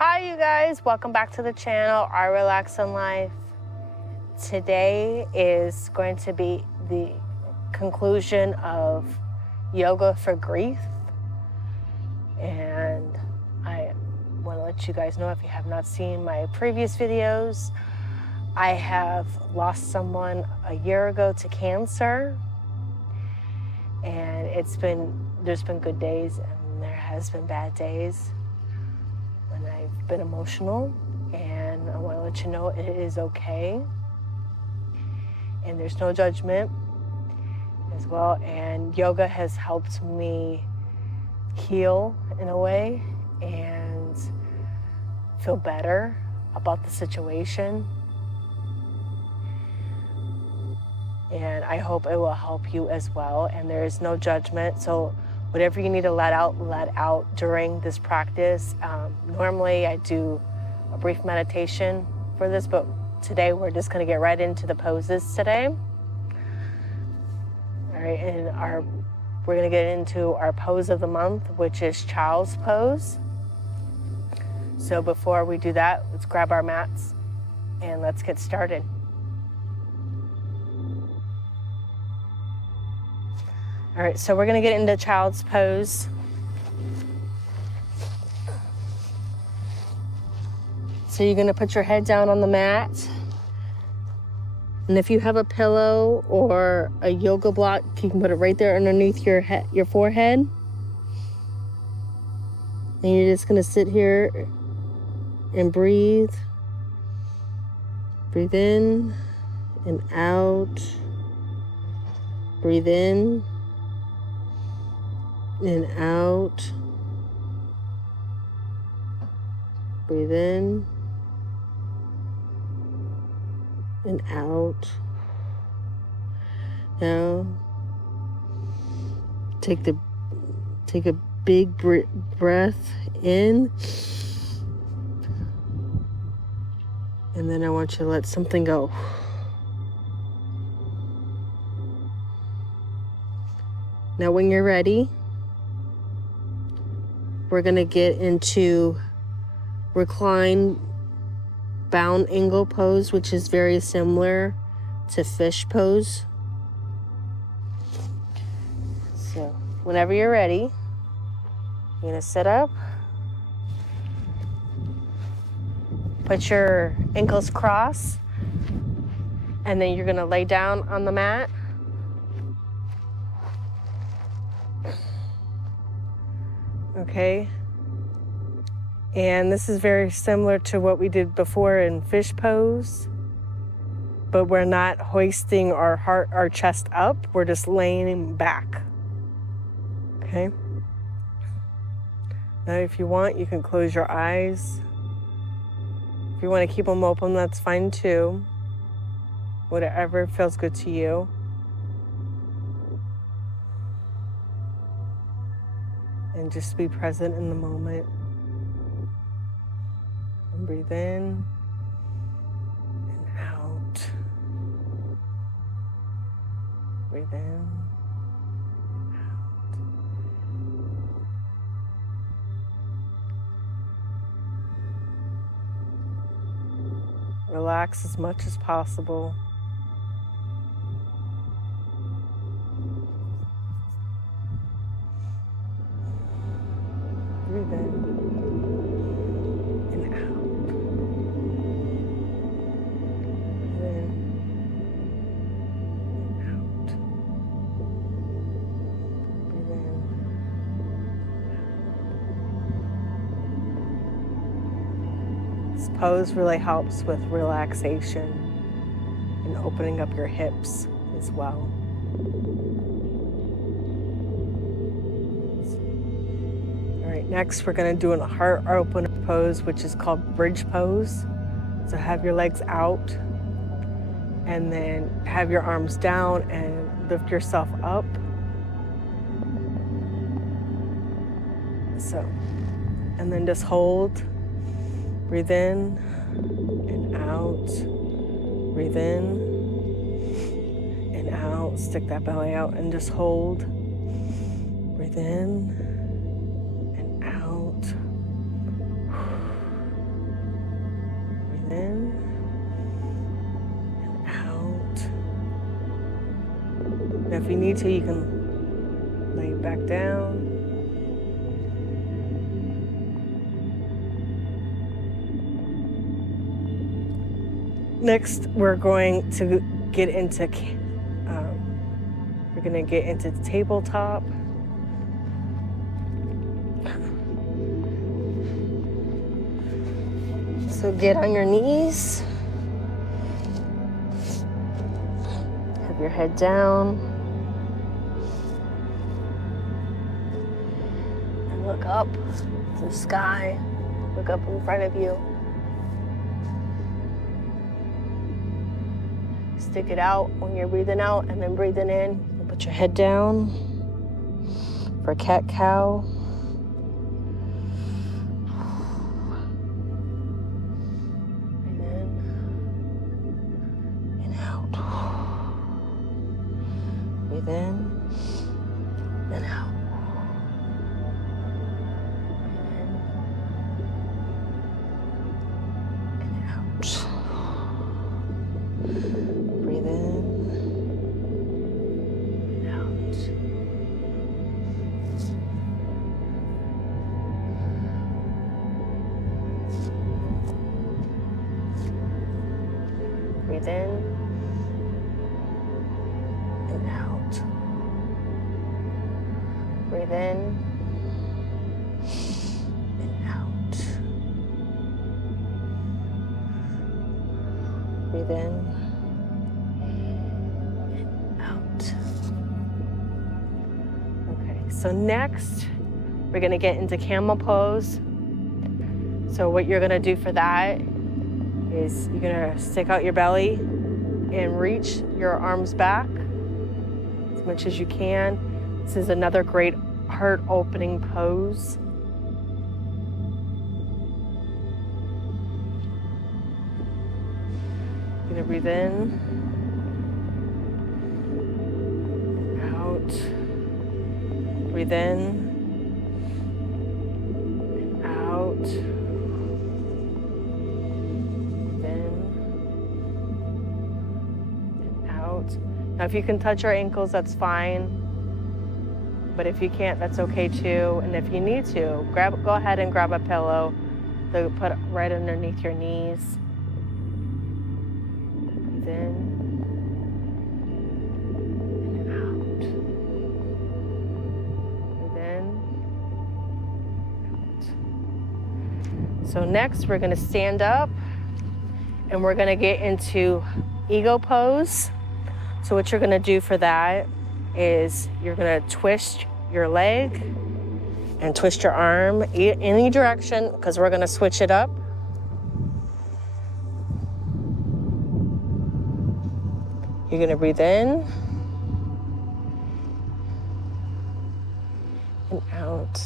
Hi you guys, welcome back to the channel, I Relax in Life. Today is going to be the conclusion of yoga for grief. And I want to let you guys know, if you have not seen my previous videos, I have lost someone a year ago to cancer. And there's been good days and there has been bad days. And I've been emotional, and I want to let you know it is okay. And there's no judgment as well. And yoga has helped me heal in a way and feel better about the situation. And I hope it will help you as well. And there is no judgment. So whatever you need to let out during this practice. Normally I do a brief meditation for this, but today we're just gonna get right into the poses today. All right, and we're gonna get into our pose of the month, which is Child's Pose. So before we do that, let's grab our mats and let's get started. All right, so we're gonna get into Child's Pose. So you're gonna put your head down on the mat. And if you have a pillow or a yoga block, you can put it right there underneath your forehead. And you're just gonna sit here and breathe. Breathe in and out. Breathe in and out. Breathe in and out. Now take a big breath in, and then I want you to let something go. Now when you're ready, we're gonna get into Reclined bound angle pose, which is very similar to fish pose. So whenever you're ready, you're gonna sit up, put your ankles crossed, and then you're gonna lay down on the mat. Okay. And this is very similar to what we did before in fish pose, but we're not hoisting our chest up. We're just laying back. Okay. Now, if you want, you can close your eyes. If you want to keep them open, that's fine too. Whatever feels good to you. And just be present in the moment. And breathe in and out. Breathe in, out. Relax as much as possible. Breathe in and out. Breathe in and out. Breathe in. This pose really helps with relaxation and opening up your hips as well. Next, we're going to do a heart opener pose, which is called bridge pose. So have your legs out and then have your arms down and lift yourself up. So, and then just hold, breathe in and out, breathe in and out, stick that belly out and just hold, breathe in. if you need to, you can lay it back down. Next, we're going to get into the tabletop. So get on your knees. Have your head down. And look up to the sky. Look up in front of you. Stick it out when you're breathing out, and then breathing in. Put your head down for cat-cow. Breathe in and out. Breathe in and out. Breathe in and out. Breathe in and out. Breathe in and out. Breathe in and out. Breathe in and out. Okay, so next we're gonna get into Camel Pose. So what you're gonna do for that is you're gonna stick out your belly and reach your arms back as much as you can. This is another great heart opening pose. You're gonna breathe in, and out, breathe in, and out, breathe in, and out. Now if you can touch your ankles, that's fine. But if you can't, that's okay too. And if you need to, go ahead and grab a pillow to put right underneath your knees. Breathe in and out. Breathe in, out. So next, we're gonna stand up and we're gonna get into Eagle Pose. So what you're gonna do for that is you're gonna twist your leg and twist your arm in any direction, because we're gonna switch it up. You're gonna breathe in and out.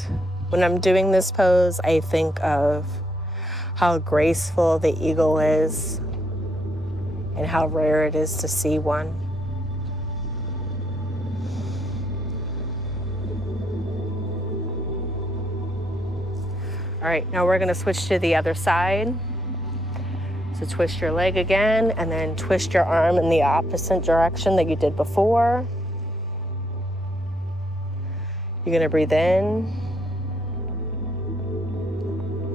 When I'm doing this pose, I think of how graceful the eagle is and how rare it is to see one. All right, now we're gonna switch to the other side. So twist your leg again, and then twist your arm in the opposite direction that you did before. You're gonna breathe in,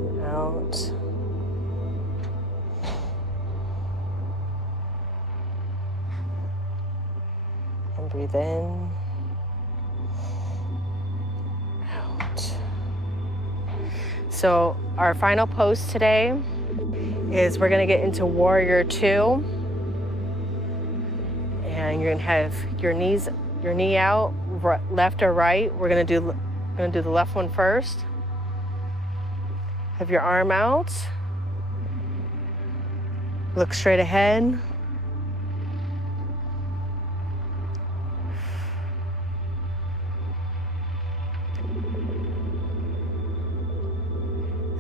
and out. And breathe in, out. So our final pose today is we're gonna get into Warrior 2. And you're gonna have your knee out, left or right. We're gonna do the left one first. Have your arm out. Look straight ahead.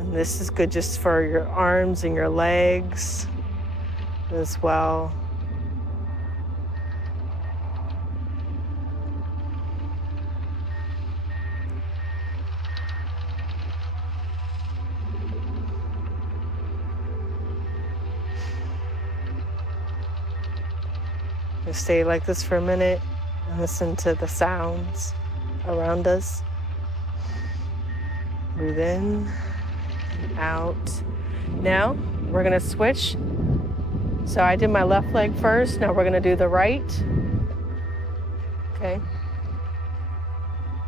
This is good just for your arms and your legs as well. Just stay like this for a minute. And listen to the sounds around us. Breathe in and out. Now we're gonna switch. So I did my left leg first. Now we're gonna do the right. Okay.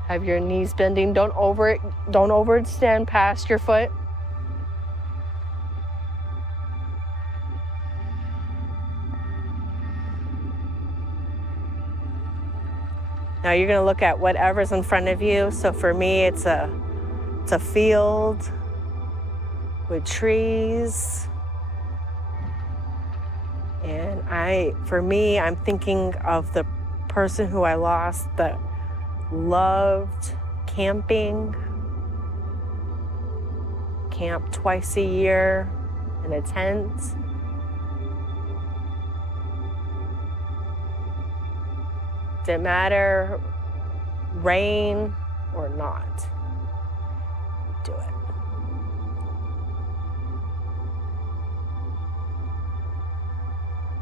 Have your knees bending. Don't overextend past your foot. Now you're gonna look at whatever's in front of you. So for me, it's a field with trees. And I'm thinking of the person who I lost that loved camping. Camp twice a year in a tent. Didn't matter, rain or not. Do it.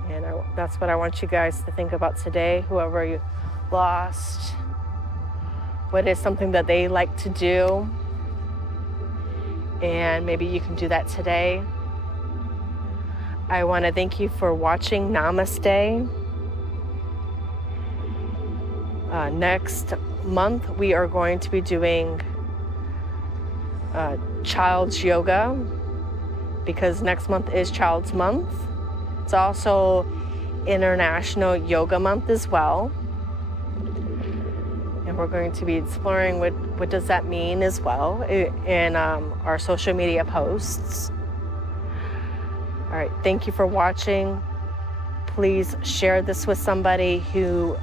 And that's what I want you guys to think about today, whoever you lost. What is something that they like to do? And maybe you can do that today. I want to thank you for watching. Namaste. Next month, we are going to be doing child's yoga, because next month is Child's Month. It's also International Yoga Month as well. And we're going to be exploring what does that mean as well in our social media posts. All right, thank you for watching. Please share this with somebody who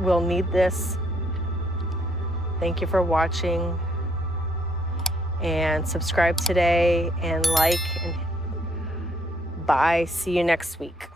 will need this. Thank you for watching. And subscribe today and like. And bye. See you next week.